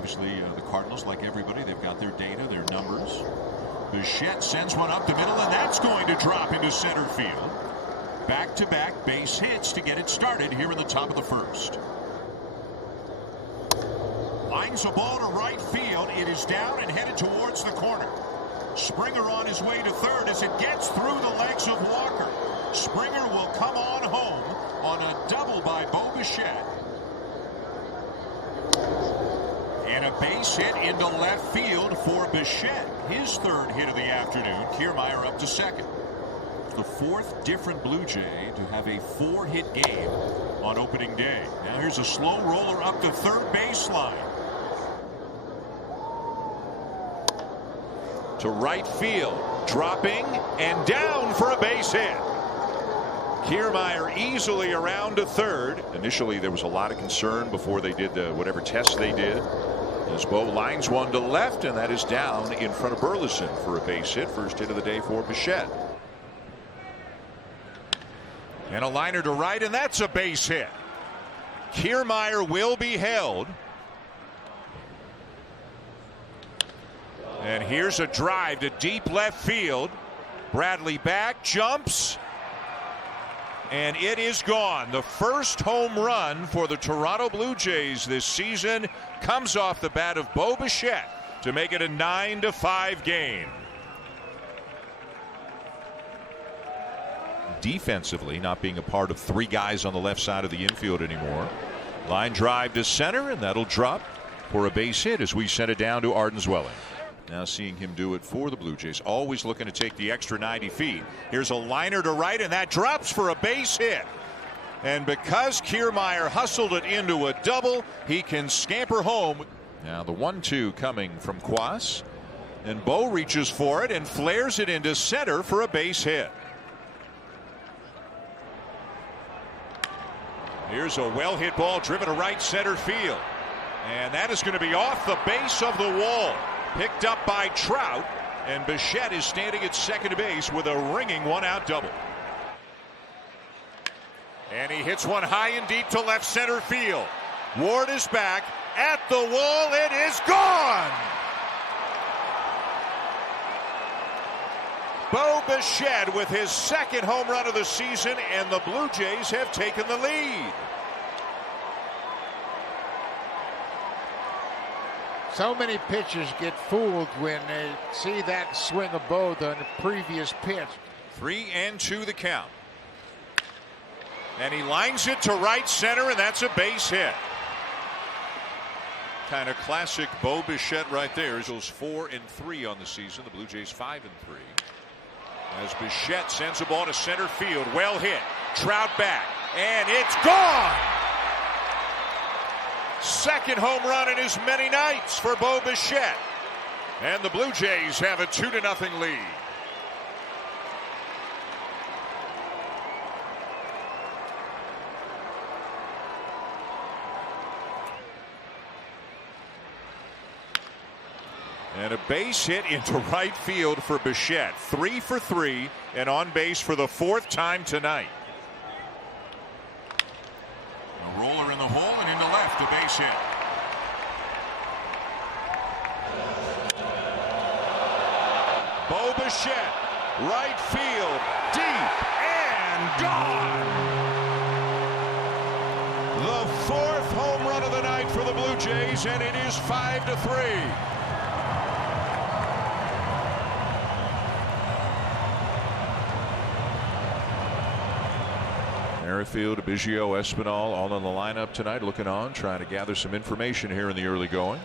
Obviously, the Cardinals, like everybody, they've got their data, their numbers. Bichette sends one up the middle, and that's going to drop into center field. Back-to-back base hits to get it started here in the top of the first. Lines a ball to right field. It is down and headed towards the corner. Springer on his way to third as it gets through the legs of Walker. Springer will come on home on a double by Bo Bichette. And a base hit into left field for Bichette. His third hit of the afternoon. Kiermaier up to second. The fourth different Blue Jay to have a 4-hit game on opening day. Now here's a slow roller up to third baseline. To right field. Dropping and down for a base hit. Kiermaier easily around to third. Initially there was a lot of concern before they did whatever test they did. As Bo lines one to left, and that is down in front of Burleson for a base hit. First hit of the day for Bichette. And a liner to right, and that's a base hit. Kiermaier will be held. And here's a drive to deep left field. Bradley back, jumps. And it is gone. The first home run for the Toronto Blue Jays this season comes off the bat of Bo Bichette to make it a 9-5 game. Defensively, not being a part of three guys on the left side of the infield anymore. Line drive to center, and that'll drop for a base hit as we send it down to Arden Zwelling. Now seeing him do it for the Blue Jays, always looking to take the extra 90 feet. Here's a liner to right, and that drops for a base hit. And because Kiermaier hustled it into a double, he can scamper home. Now the 1-2 coming from Quas, and Bo reaches for it and flares it into center for a base hit. Here's a well-hit ball driven to right center field, and that is going to be off the base of the wall. Picked up by Trout, and Bichette is standing at second base with a ringing one-out double. And he hits one high and deep to left center field. Ward is back at the wall. It is gone. Bo Bichette with his second home run of the season, and the Blue Jays have taken the lead. So many pitchers get fooled when they see that swing of Bo on the previous pitch. 3-2 the count. And he lines it to right center, and that's a base hit. Kind of classic Bo Bichette right there. He's 4-3 on the season. The Blue Jays 5-3. As Bichette sends the ball to center field. Well hit. Trout back. And it's gone! Second home run in as many nights for Bo Bichette. And the Blue Jays have a 2-0 lead. And a base hit into right field for Bichette. 3 for 3 and on base for the fourth time tonight. A roller in the hole and into left, a base hit. Bo Bichette, right field, deep and gone. The fourth home run of the night for the Blue Jays, and it is 5-3. Merrifield, Biggio, Espinal all in the lineup tonight, looking on, trying to gather some information here in the early going.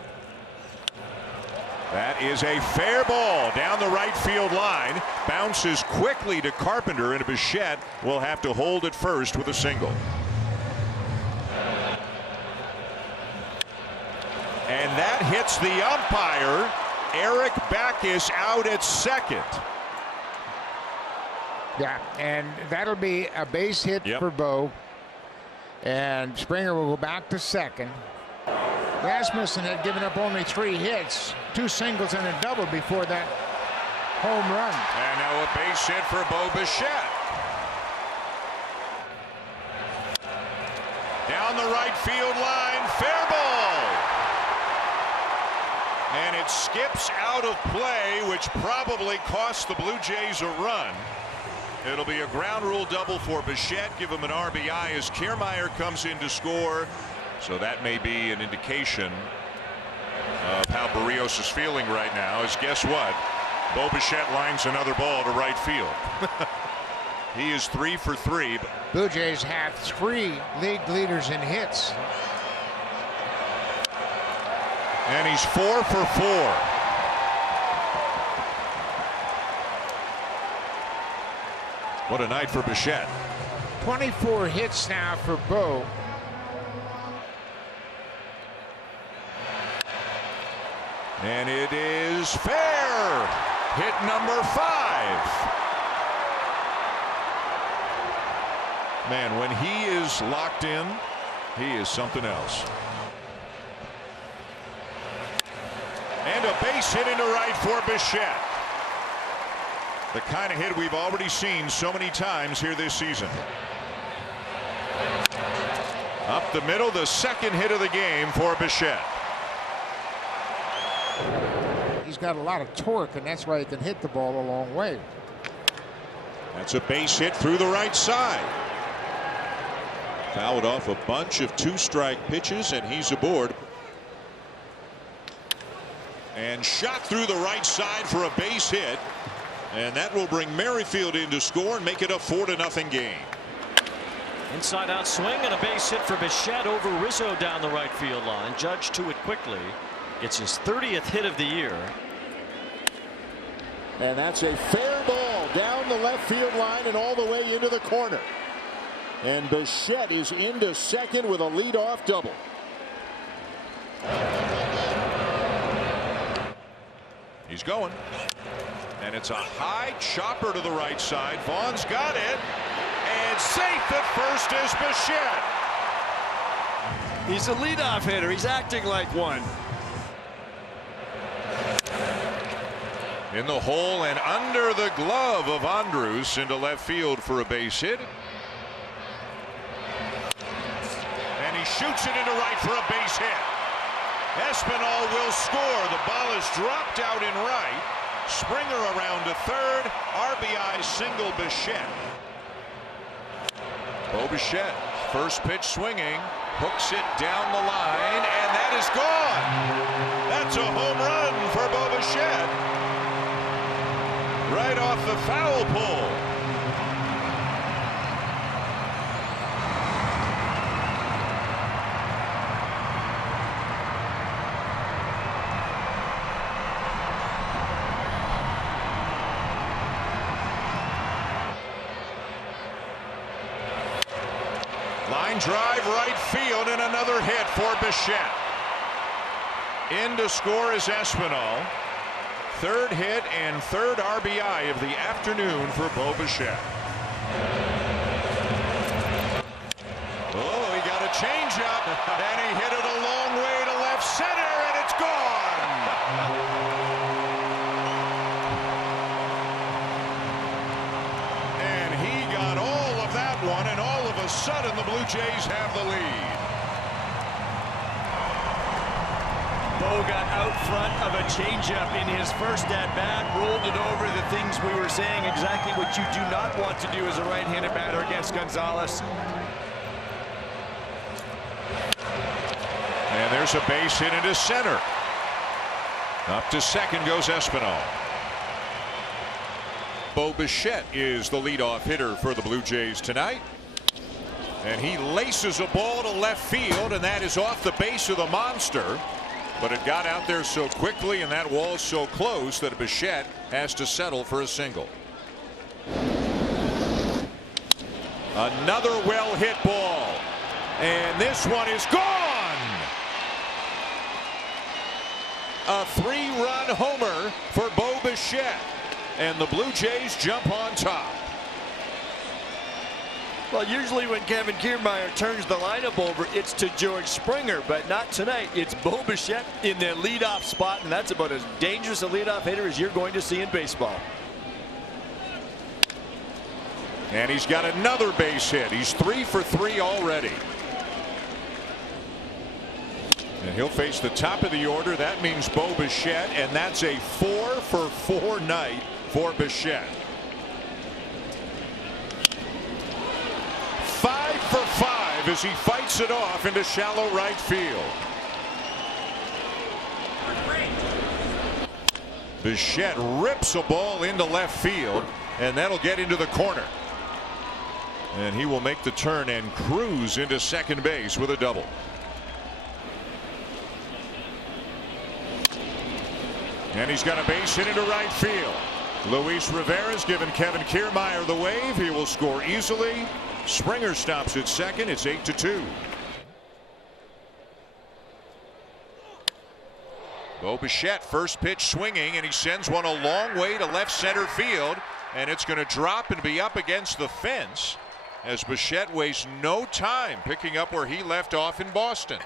That is a fair ball down the right field line. Bounces quickly to Carpenter, and Bichette will have to hold it first with a single. And that hits the umpire. Eric Backus out at second. Yeah, and that'll be a base hit for Bo. And Springer will go back to second. Rasmussen had given up only 3 hits, 2 singles and a double before that home run. And now a base hit for Bo Bichette. Down the right field line, fair ball. And it skips out of play, which probably cost the Blue Jays a run. It'll be a ground rule double for Bichette. Give him an RBI as Kiermaier comes in to score. So that may be an indication of how Barrios is feeling right now. Is guess what? Bo Bichette lines another ball to right field. He is 3 for 3. Blue Jays have 3 league leaders in hits. And he's 4 for 4. What a night for Bichette. 24 hits now for Bo. And it is fair. Hit number 5. Man, when he is locked in, he is something else. And a base hit into right for Bichette. The kind of hit we've already seen so many times here this season. Up the middle, the second hit of the game for Bichette. He's got a lot of torque, and that's why he can hit the ball a long way. That's a base hit through the right side. Fouled off a bunch of 2-strike pitches, and he's aboard. And shot through the right side for a base hit. And that will bring Merrifield in to score and make it a 4-0 game. Inside out swing and a base hit for Bichette over Rizzo down the right field line. Judge to it quickly. Gets his 30th hit of the year. And that's a fair ball down the left field line and all the way into the corner. And Bichette is into second with a leadoff double. He's going. And it's a high chopper to the right side. Vaughn's got it. And safe at first is Bichette. He's a leadoff hitter. He's acting like one. In the hole and under the glove of Andrus into left field for a base hit. And he shoots it into right for a base hit. Espinal will score. The ball is dropped out in right. Springer around to third. RBI single Bichette. Bo Bichette, first pitch swinging, hooks it down the line, and that is gone. That's a home run for Bo Bichette. Right off the foul pole. Line drive right field and another hit for Bichette. In to score is Espinal. Third hit and third RBI of the afternoon for Bo Bichette. Oh, he got a changeup and he hit it a long way to left center and it's gone. And he got all of that one, and all of a sudden the Blue Jays have the lead. Bo got out front of a changeup in his first at-bat, rolled it over. The things we were saying, exactly what you do not want to do as a right-handed batter against Gonzalez. And there's a base hit into center. Up to second goes Espinal. Bo Bichette is the leadoff hitter for the Blue Jays tonight. And he laces a ball to left field, and that is off the base of the monster. But it got out there so quickly, and that wall's so close that Bichette has to settle for a single. Another well-hit ball. And this one is gone. A 3-run homer for Bo Bichette. And the Blue Jays jump on top. Well, usually when Kevin Kiermaier turns the lineup over, it's to George Springer, but not tonight. It's Bo Bichette in the leadoff spot, and that's about as dangerous a leadoff hitter as you're going to see in baseball. And he's got another base hit. He's 3 for 3 already. And he'll face the top of the order. That means Bo Bichette, and that's a 4-for-4 night for Bichette. 5 for 5 as he fights it off into shallow right field. Bichette rips a ball into left field, and that'll get into the corner. And he will make the turn and cruise into second base with a double. And he's got a base hit into right field. Luis Rivera's given Kevin Kiermaier the wave. He will score easily. Springer stops at second. It's 8-2. Bo Bichette, first pitch swinging, and he sends one a long way to left center field, and it's going to drop and be up against the fence as Bichette wastes no time picking up where he left off in Boston.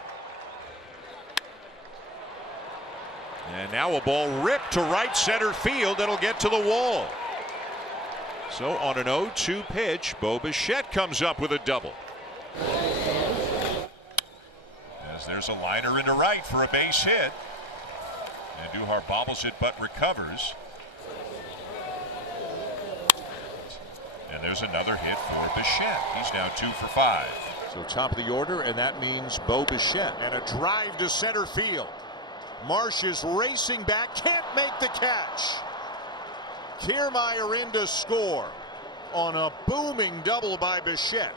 And now a ball ripped to right center field that'll get to the wall. So on an 0-2 pitch, Bo Bichette comes up with a double. As there's a liner into right for a base hit. And Duhar bobbles it but recovers. And there's another hit for Bichette. He's now 2 for 5. So top of the order, and that means Bo Bichette. And a drive to center field. Marsh is racing back, can't make the catch. Kiermaier in to score on a booming double by Bichette.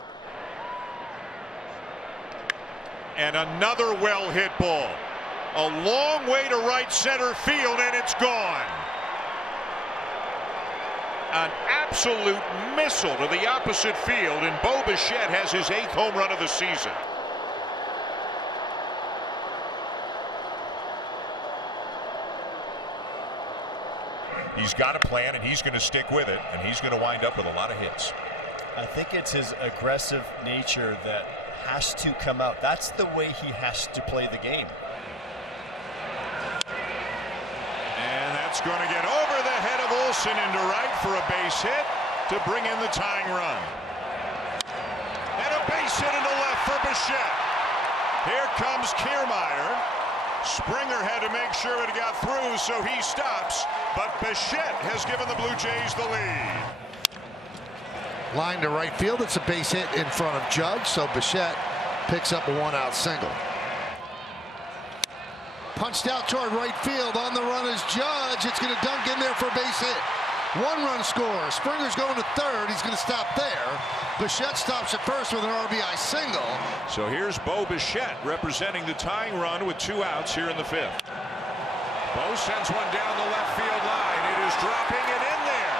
And another well hit ball. A long way to right center field, and it's gone. An absolute missile to the opposite field, and Bo Bichette has his 8th home run of the season. He's got a plan, and he's going to stick with it, and he's going to wind up with a lot of hits. I think it's his aggressive nature that has to come out. That's the way he has to play the game. And that's going to get over the head of Olsen into right for a base hit to bring in the tying run. And a base hit into left for Bichette. Here comes Kiermaier. Springer had to make sure it got through, so he stops. But Bichette has given the Blue Jays the lead. Line to right field. It's a base hit in front of Judge, so Bichette picks up a 1-out single. Punched out toward right field. On the run is Judge. It's going to dunk in there for a base hit. 1-run score. Springer's going to third. He's going to stop there. Bichette stops at first with an RBI single. So here's Bo Bichette representing the tying run with 2 outs here in the 5th. Bo sends one down the left field line. It is dropping it in there.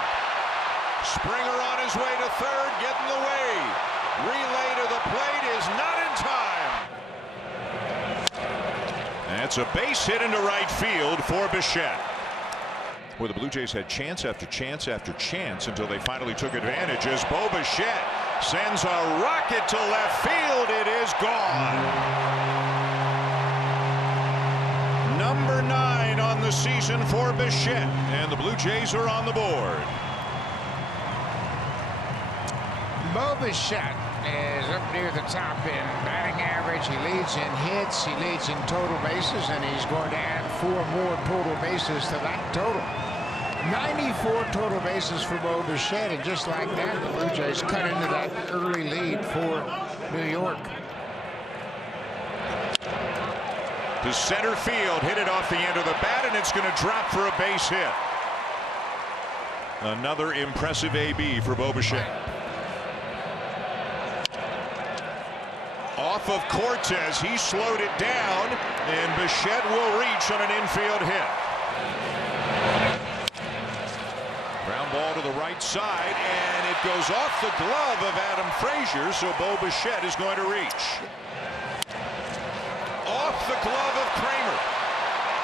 Springer on his way to third, getting away. Relay to the plate is not in time. That's a base hit into right field for Bichette. Where the Blue Jays had chance after chance after chance until they finally took advantage as Bo Bichette sends a rocket to left field. It is gone. Number 9 on the season for Bichette, and the Blue Jays are on the board. Bo Bichette is up near the top in batting average. He leads in hits, he leads in total bases, and he's going to add 4 more total bases to that total. 94 total bases for Bo Bichette, and just like that, the Blue Jays cut into that early lead for New York. To center field, hit it off the end of the bat, and it's going to drop for a base hit. Another impressive AB for Bo Bichette. Off of Cortez, he slowed it down, and Bichette will reach on an infield hit. Ground ball to the right side, and it goes off the glove of Adam Frazier, so Bo Bichette is going to reach. Off the glove of Kramer.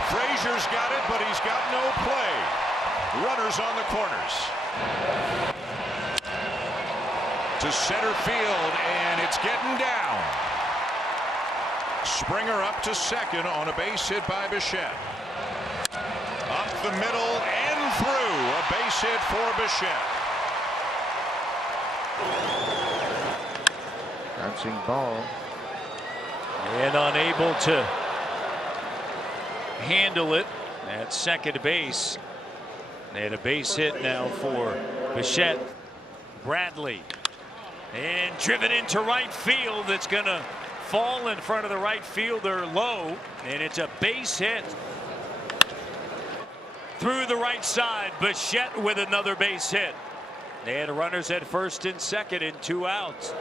Frazier's got it, but he's got no play. Runners on the corners. To center field, and it's getting down. Springer up to second on a base hit by Bichette. Up the middle and through. A base hit for Bichette. Bouncing ball. And unable to handle it at second base. And a base hit now for Bichette. Bradley. And driven into right field. It's going to fall in front of the right fielder low. And it's a base hit. Through the right side. Bichette with another base hit. And runners at first and second and 2 outs.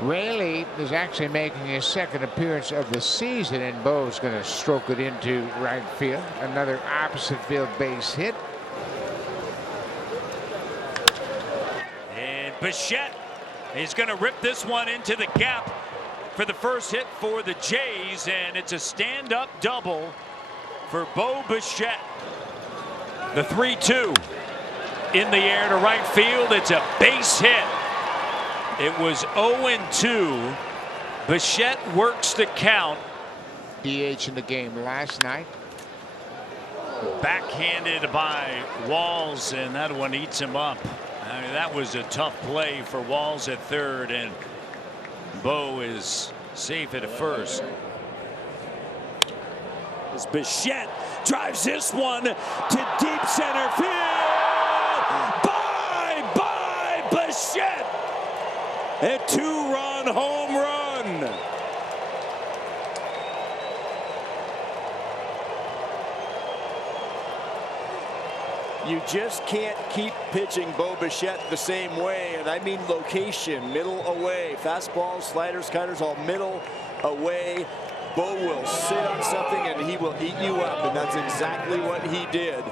Rayleigh is actually making his second appearance of the season, and Bo's going to stroke it into right field. Another opposite field base hit. And Bichette is going to rip this one into the gap for the first hit for the Jays, and it's a stand-up double for Bo Bichette. The 3-2 in the air to right field. It's a base hit. It was 0-2. Bichette works the count. DH in the game last night. Backhanded by Walls, and that one eats him up. I mean, that was a tough play for Walls at third, and Bo is safe at first. As Bichette drives this one to deep center field. Bye, Bichette. A 2-run home run. You just can't keep pitching Bo Bichette the same way, and I mean location, middle away. Fastballs, sliders, cutters, all middle away. Bo will sit on something and he will eat you up, and that's exactly what he did.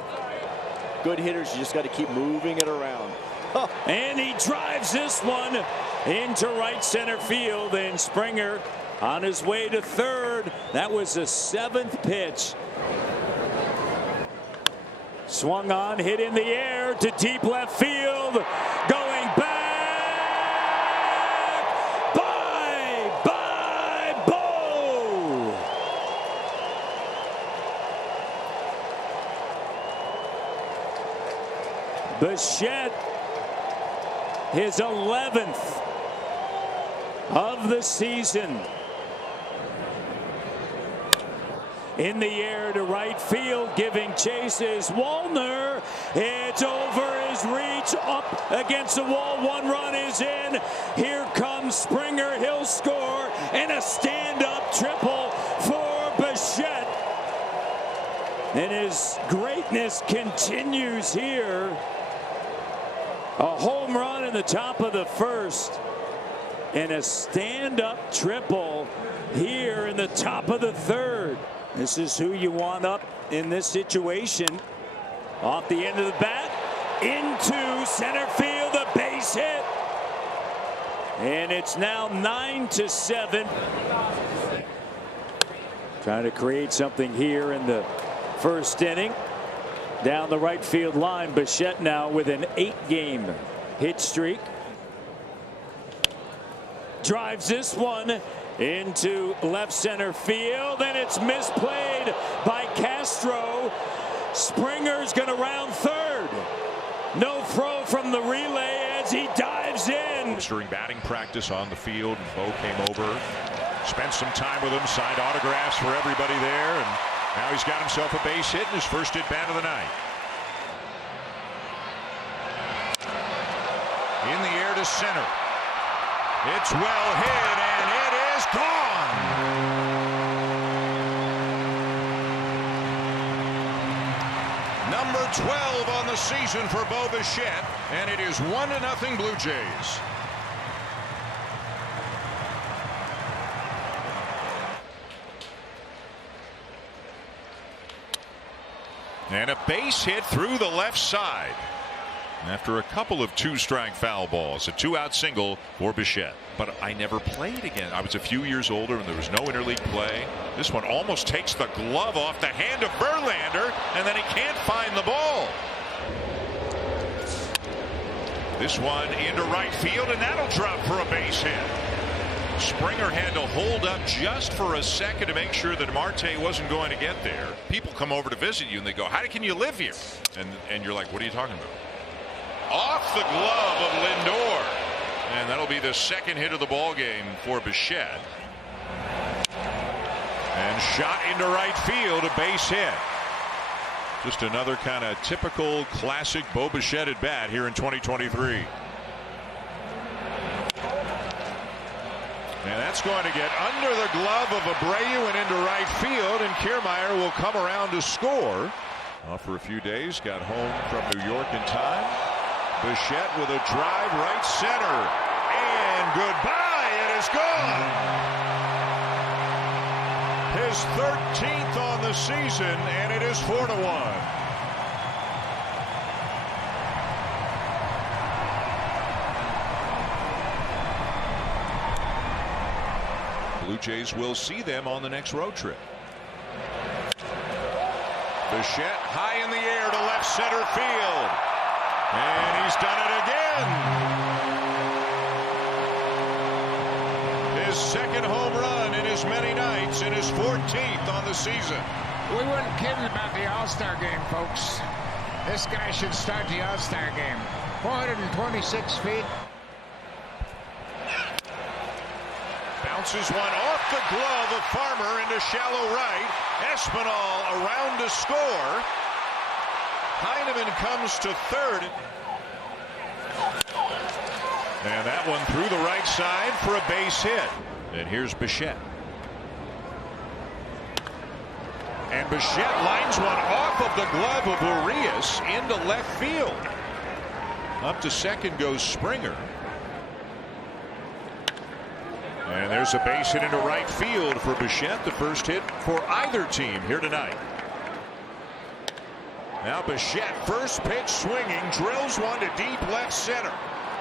Good hitters, you just got to keep moving it around. Oh. And he drives this one into right center field, and Springer on his way to third. That was the 7th pitch. Swung on, hit in the air to deep left field. Going back. Bye, Bo. Bichette, his 11th of the season. In the air to right field, giving chase is Wallner. It's over his reach, up against the wall. 1 run is in. Here comes Springer. He'll score, and a stand-up triple for Bichette. And his greatness continues here. A home run in the top of the first, and a stand-up triple here in the top of the third. This is who you want up in this situation. Off the end of the bat, into center field, a base hit. And it's now 9-7. Trying to create something here in the first inning. Down the right field line, Bichette now with an 8-game hit streak. Drives this one into left center field, and it's misplayed by Castro. Springer's going to round third. No throw from the relay as he dives in. During batting practice on the field, Bo came over, spent some time with him, signed autographs for everybody there, and now he's got himself a base hit in his first at-bat of the night. In the air to center. It's well hit, and it is gone. Number 12 on the season for Bo Bichette, and it is 1-0 Blue Jays. And a base hit through the left side. After a couple of 2-strike foul balls, a 2-out single for Bichette. But I never played again. I was a few years older and there was no interleague play. This one almost takes the glove off the hand of Verlander, and then he can't find the ball. This one into right field, and that'll drop for a base hit. Springer had to hold up just for a second to make sure that Marte wasn't going to get there. People come over to visit you and they go, "How can you live here?" And you're like, "What are you talking about?" Off the glove of Lindor, and that'll be the second hit of the ball game for Bichette. And shot into right field, a base hit. Just another kind of typical classic Bo Bichette at bat here in 2023. And that's going to get under the glove of Abreu and into right field, and Kiermaier will come around to score. Off for a few days, got home from New York in time. Bichette with a drive right center, and goodbye, it is gone. His 13th on the season, and it is 4-1. Blue Jays will see them on the next road trip. Bichette high in the air to left center field. And he's done it again. His second home run in as many nights, and his 14th on the season. We weren't kidding about the All-Star game, folks. This guy should start the All-Star game. 426 feet. Bounces one off the glove of Farmer into shallow right. Espinal around to score. Heineman comes to third. And that one through the right side for a base hit. And here's Bichette. And Bichette lines one off of the glove of Urias into left field. Up to second goes Springer. And there's a base hit into right field for Bichette, the first hit for either team here tonight. Now Bichette, first pitch swinging, drills one to deep left center.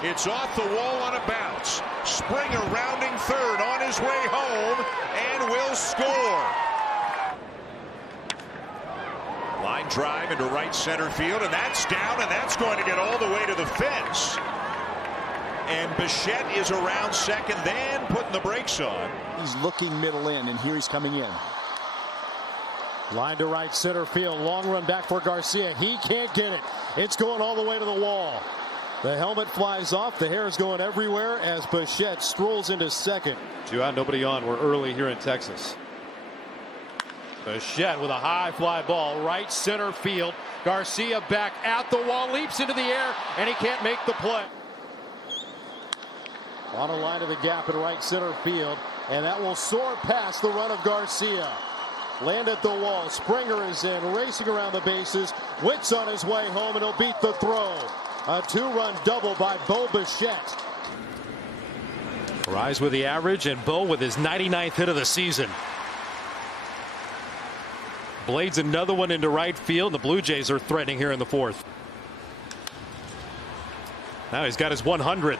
It's off the wall on a bounce. Springer rounding third on his way home and will score. Line drive into right center field, and that's down, and that's going to get all the way to the fence. And Bichette is around second, then putting the brakes on. He's looking middle in, and here he's coming in. Line to right center field. Long run back for Garcia. He can't get it. It's going all the way to the wall. The helmet flies off. The hair is going everywhere as Bichette strolls into second. 2 out, nobody on. We're early here in Texas. Bichette with a high fly ball, right center field. Garcia back at the wall, leaps into the air, and he can't make the play. On a line of the gap in right center field, and that will soar past the run of Garcia. Land at the wall. Springer is in, racing around the bases. Witt's on his way home, and he'll beat the throw. A 2-run double by Bo Bichette. Rise with the average, and Bo with his 99th hit of the season. Blades another one into right field. The Blue Jays are threatening here in the fourth. Now he's got his 100th.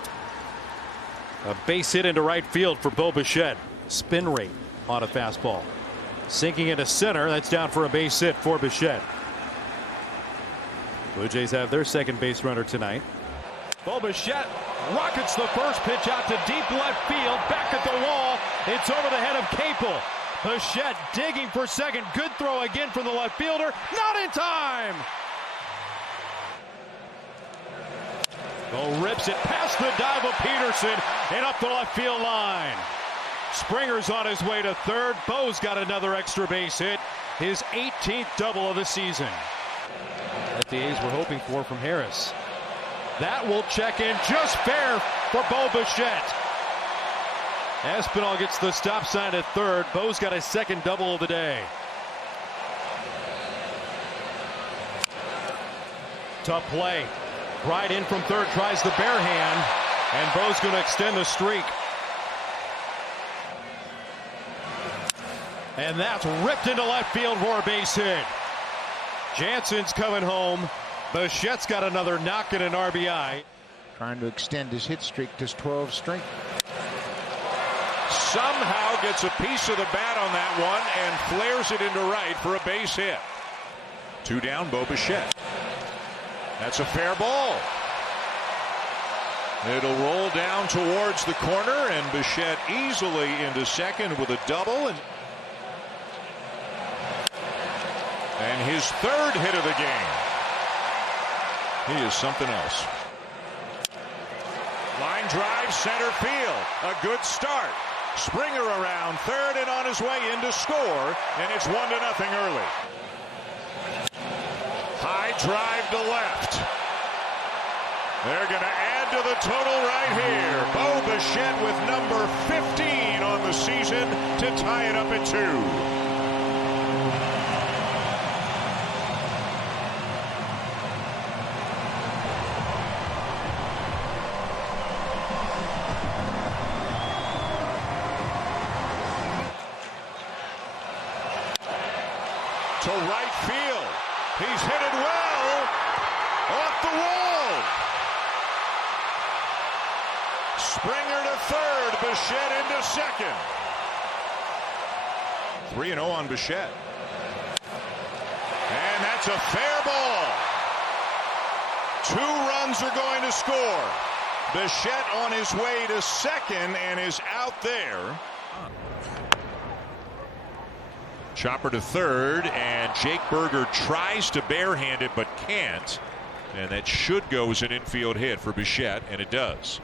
A base hit into right field for Bo Bichette. Spin rate on a fastball. Sinking into center. That's down for a base hit for Bichette. Blue Jays have their second base runner tonight. Bo Bichette rockets the first pitch out to deep left field. Back at the wall. It's over the head of Capel. Bichette digging for second. Good throw again from the left fielder. Not in time. Bo rips it past the dive of Peterson and up the left field line. Springer's on his way to third. Bo's got another extra base hit. His 18th double of the season. That the A's were hoping for from Harris. That will check in just fair for Bo Bichette. Espinal gets the stop sign at third. Bo's got his second double of the day. Tough play. Right in from third, tries the bare hand, and Bo's going to extend the streak. And that's ripped into left field for a base hit. Jansen's coming home. Bichette's got another knock and an RBI. Trying to extend his hit streak to 12 straight. Somehow gets a piece of the bat on that one and flares it into right for a base hit. 2 down, Bo Bichette. That's a fair ball. It'll roll down towards the corner, and Bichette easily into second with a double. And his third hit of the game. He is something else. Line drive, center field. A good start. Springer around third and on his way in to score, and it's 1-0 early. High drive to left. They're going to add to the total right here. Bo Bichette with number 15 on the season to tie it up at 2. To right field. He's hit it well. Off the wall. Springer to third. Bichette into second. 3-0 on Bichette. And that's a fair ball. 2 runs are going to score. Bichette on his way to second and is out there. Chopper to third, and Jake Berger tries to barehand it but can't, and that should go as an infield hit for Bichette, and it does.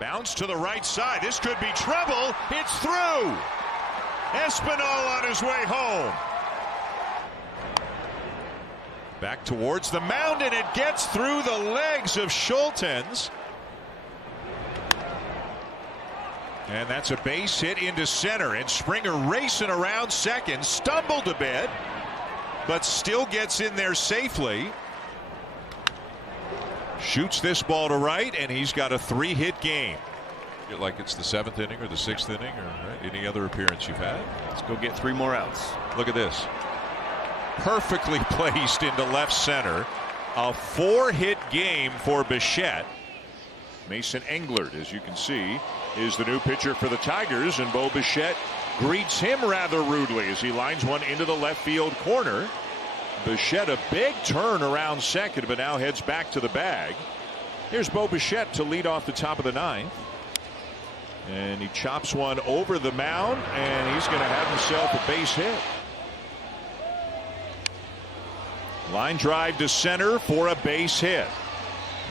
Bounce to the right side. This could be trouble. It's through. Espinal on his way home. Back towards the mound, and it gets through the legs of Schultens. And that's a base hit into center, and Springer racing around second, stumbled a bit, but still gets in there safely. Shoots this ball to right, and he's got a 3-hit game. Like it's the 7th inning or the 6th inning or any other appearance you've had. Let's go get 3 more outs. Look at this. Perfectly placed into left center. A 4-hit game for Bichette. Mason Englert, as you can see, is the new pitcher for the Tigers, and Bo Bichette greets him rather rudely as he lines one into the left field corner. Bichette a big turn around second, but now heads back to the bag. Here's Bo Bichette to lead off the top of the 9th. And he chops one over the mound, and he's going to have himself a base hit. Line drive to center for a base hit.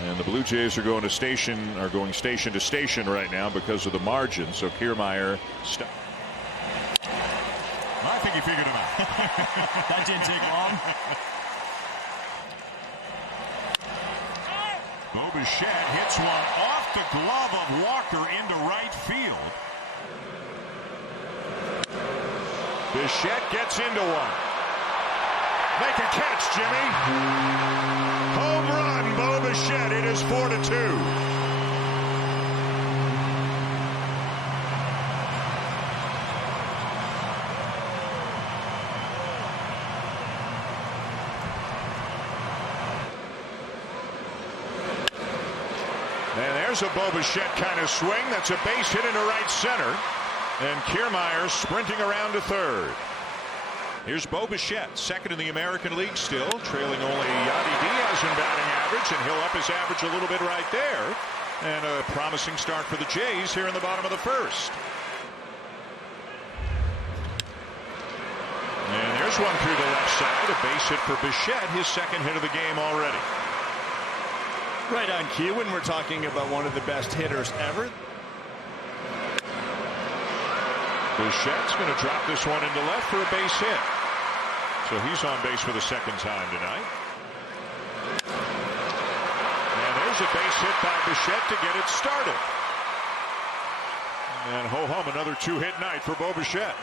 And the Blue Jays are going station to station right now because of the margin. So Kiermaier. I think he figured him out. That didn't take long. Bo Bichette hits one off the glove of Walker into right field. Bichette gets into one. Make a catch, Jimmy. Home run, Bo Bichette. It is 4-2. And there's a Bo Bichette kind of swing. That's a base hit into right center. And Kiermaier sprinting around to third. Here's Bo Bichette, second in the American League still, trailing only Yadi Diaz in batting average, and he'll up his average a little bit right there. And a promising start for the Jays here in the bottom of the 1st. And there's one through the left side, a base hit for Bichette, his 2nd hit of the game already. Right on cue when we're talking about one of the best hitters ever. Bichette's going to drop this one into left for a base hit. So he's on base for the 2nd time tonight. And there's a base hit by Bichette to get it started. And ho-hum, another 2-hit night for Bo Bichette.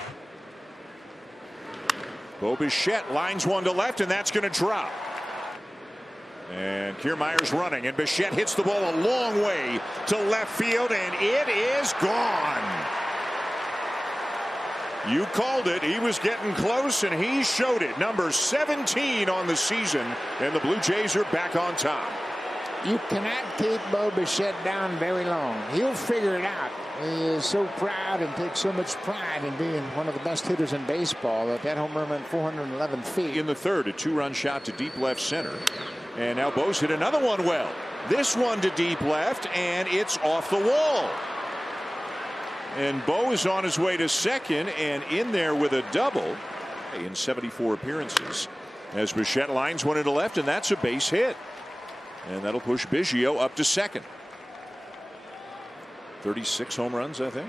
Bo Bichette lines one to left, and that's going to drop. And Kiermaier's running, and Bichette hits the ball a long way to left field, and it is gone. You called it. He was getting close, and he showed it. Number 17 on the season, and the Blue Jays are back on top. You cannot keep Bo Bichette down very long. He'll figure it out. He is so proud and takes so much pride in being one of the best hitters in baseball that home run went 411 feet. In the 3rd, a 2-run shot to deep left center. And now Bo's hit another one well. This one to deep left, and it's off the wall. And Bo is on his way to second and in there with a double in 74 appearances. As Bichette lines one into left, and that's a base hit. And that'll push Biggio up to second. 36 home runs, I think.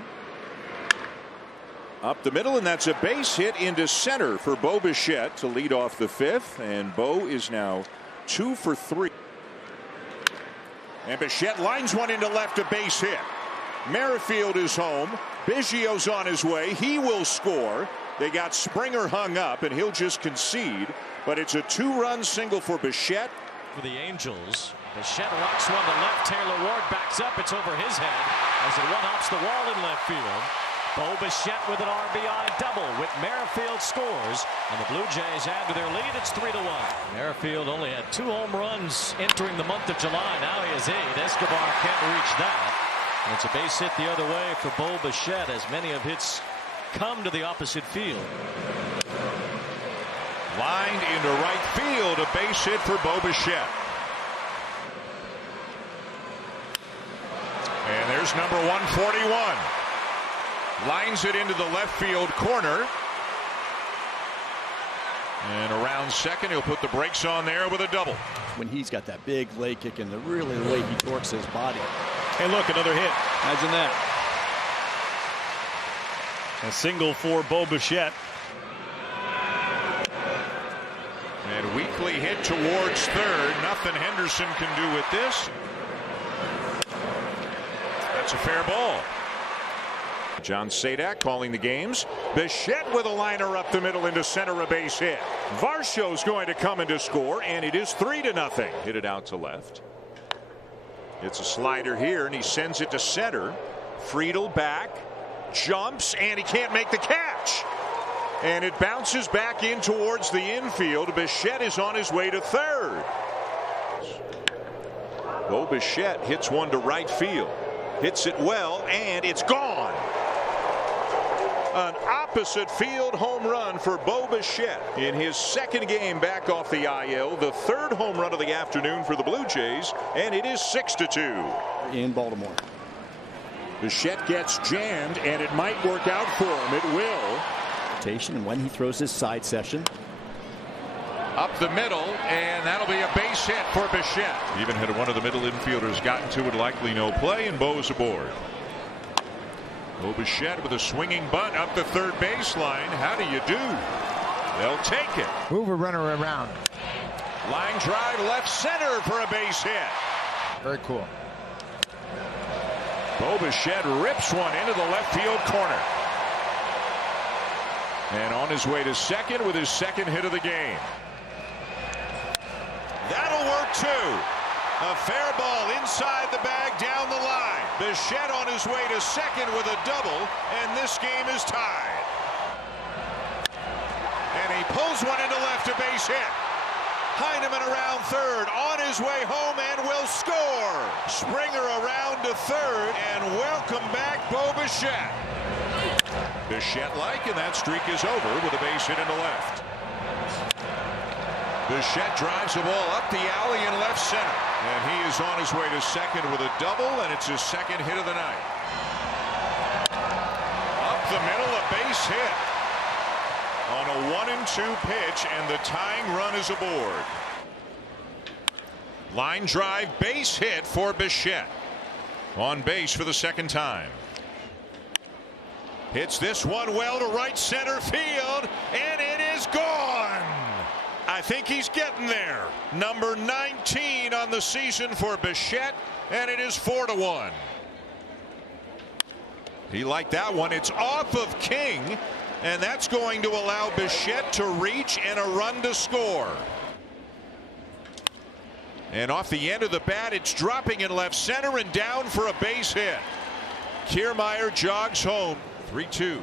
Up the middle, and that's a base hit into center for Bo Bichette to lead off the fifth. And Bo is now 2 for 3. And Bichette lines one into left, a base hit. Merrifield is home. Biggio's on his way. He will score. They got Springer hung up, and he'll just concede. But it's a 2-run single for Bichette. For the Angels, Bichette rocks one to left. Taylor Ward backs up. It's over his head as it one-hops the wall in left field. Bo Bichette with an RBI double. Whit Merrifield scores, and the Blue Jays add to their lead. It's 3-1. Merrifield only had 2 home runs entering the month of July. Now he has 8. Escobar can't reach that. And it's a base hit the other way for Bo Bichette, as many of hits come to the opposite field. Lined into right field, a base hit for Bo Bichette. And there's number 141. Lines it into the left field corner. And around second, he'll put the brakes on there with a double. When he's got that big leg kick and the way he torques his body. Hey, look, another hit. Imagine that. A single for Bo Bichette. And weakly hit towards third. Nothing Henderson can do with this. That's a fair ball. John Sadak calling the games. Bichette with a liner up the middle into center, a base hit. Varsho's going to come in to score, and it is 3-0. Hit it out to left. It's a slider here, and he sends it to center. Friedel back, jumps, and he can't make the catch. And it bounces back in towards the infield. Bichette is on his way to third. Bo Bichette hits one to right field. Hits it well, and it's gone. An opposite field home run for Bo Bichette in his second game back off the IL. The third home run of the afternoon for the Blue Jays, and it is 6-2. In Baltimore. Bichette gets jammed, and it might work out for him. It will. And when he throws his side session. Up the middle, and that'll be a base hit for Bichette. Even had one of the middle infielders gotten to it, likely no play, and Bo's aboard. Bo Bichette with a swinging bunt up the third baseline. How do you do? They'll take it. Move a runner around. Line drive left center for a base hit. Very cool. Bo Bichette rips one into the left field corner. And on his way to second with his second hit of the game. That'll work too. A fair ball inside the bag down the line. Bichette on his way to second with a double, and this game is tied. And he pulls one into left, a base hit. Heineman around third, on his way home, and will score. Springer around to third, and welcome back Bo Bichette. Bichette-like, and that streak is over with a base hit into left. Bichette drives the ball up the alley in left center. And he is on his way to second with a double, and it's his second hit of the night. Up the middle, a base hit. On a 1-2 pitch, and the tying run is aboard. Line drive, base hit for Bichette. On base for the second time. Hits this one well to right center field, and it is gone. I think he's getting there. Number 19 on the season for Bichette, and it is 4-1. He liked that one. It's off of King, and that's going to allow Bichette to reach and a run to score. And off the end of the bat, it's dropping in left center and down for a base hit. Kiermaier jogs home. 3-2.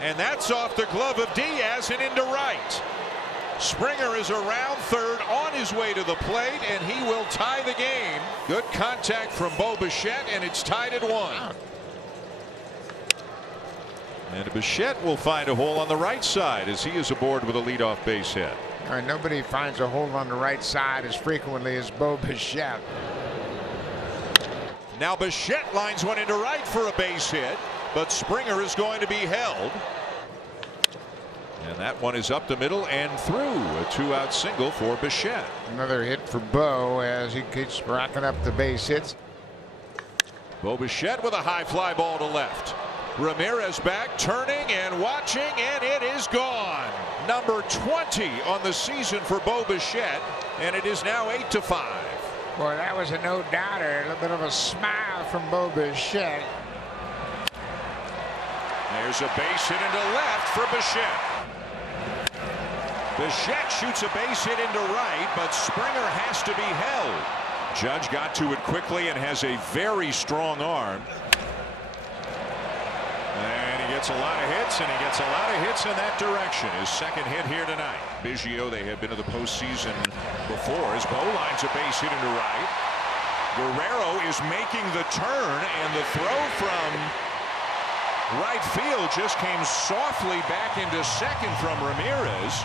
And that's off the glove of Diaz and into right. Springer is around third on his way to the plate, and he will tie the game. Good contact from Bo Bichette, and it's tied at 1. And Bichette will find a hole on the right side as he is aboard with a leadoff base hit. All right, nobody finds a hole on the right side as frequently as Bo Bichette. Now Bichette lines one into right for a base hit, but Springer is going to be held. And that one is up the middle and through. A 2-out single for Bichette. Another hit for Bo as he keeps racking up the base hits. Bo Bichette with a high fly ball to left. Ramirez back, turning and watching, and it is gone. Number 20 on the season for Bo Bichette, and it is now 8-5. Boy, that was a no-doubter. A little bit of a smile from Bo Bichette. There's a base hit into left for Bichette. Bichette shoots a base hit into right, but Springer has to be held. Judge got to it quickly and has a very strong arm. And he gets a lot of hits, and he gets a lot of hits in that direction. His second hit here tonight. Biggio, they have been to the postseason before as Bo lines a base hit into right. Guerrero is making the turn, and the throw from right field just came softly back into second from Ramirez.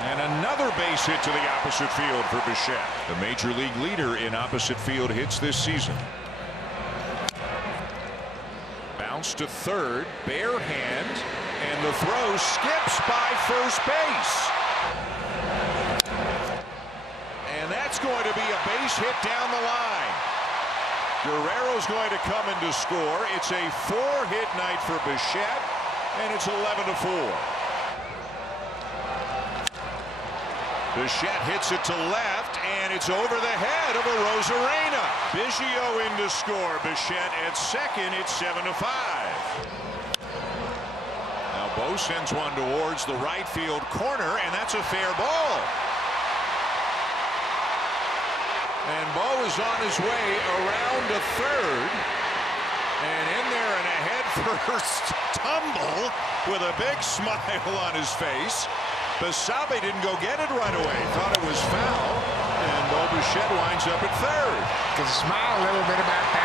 And another base hit to the opposite field for Bichette, the major league leader in opposite field hits this season. Bounce to third, bare hand, and the throw skips by first base. And that's going to be a base hit down the line. Guerrero's going to come in to score. It's a 4-hit night for Bichette, and it's 11-4. Bichette hits it to left, and it's over the head of Arozarena. Biggio in to score. Bichette at second. It's 7-5. Now Bo sends one towards the right field corner, and that's a fair ball. And Bo is on his way around to third, and in there in a head-first tumble with a big smile on his face. Basabe didn't go get it right away. Thought it was foul, and Bo Bichette winds up at third. You can smile a little bit about that.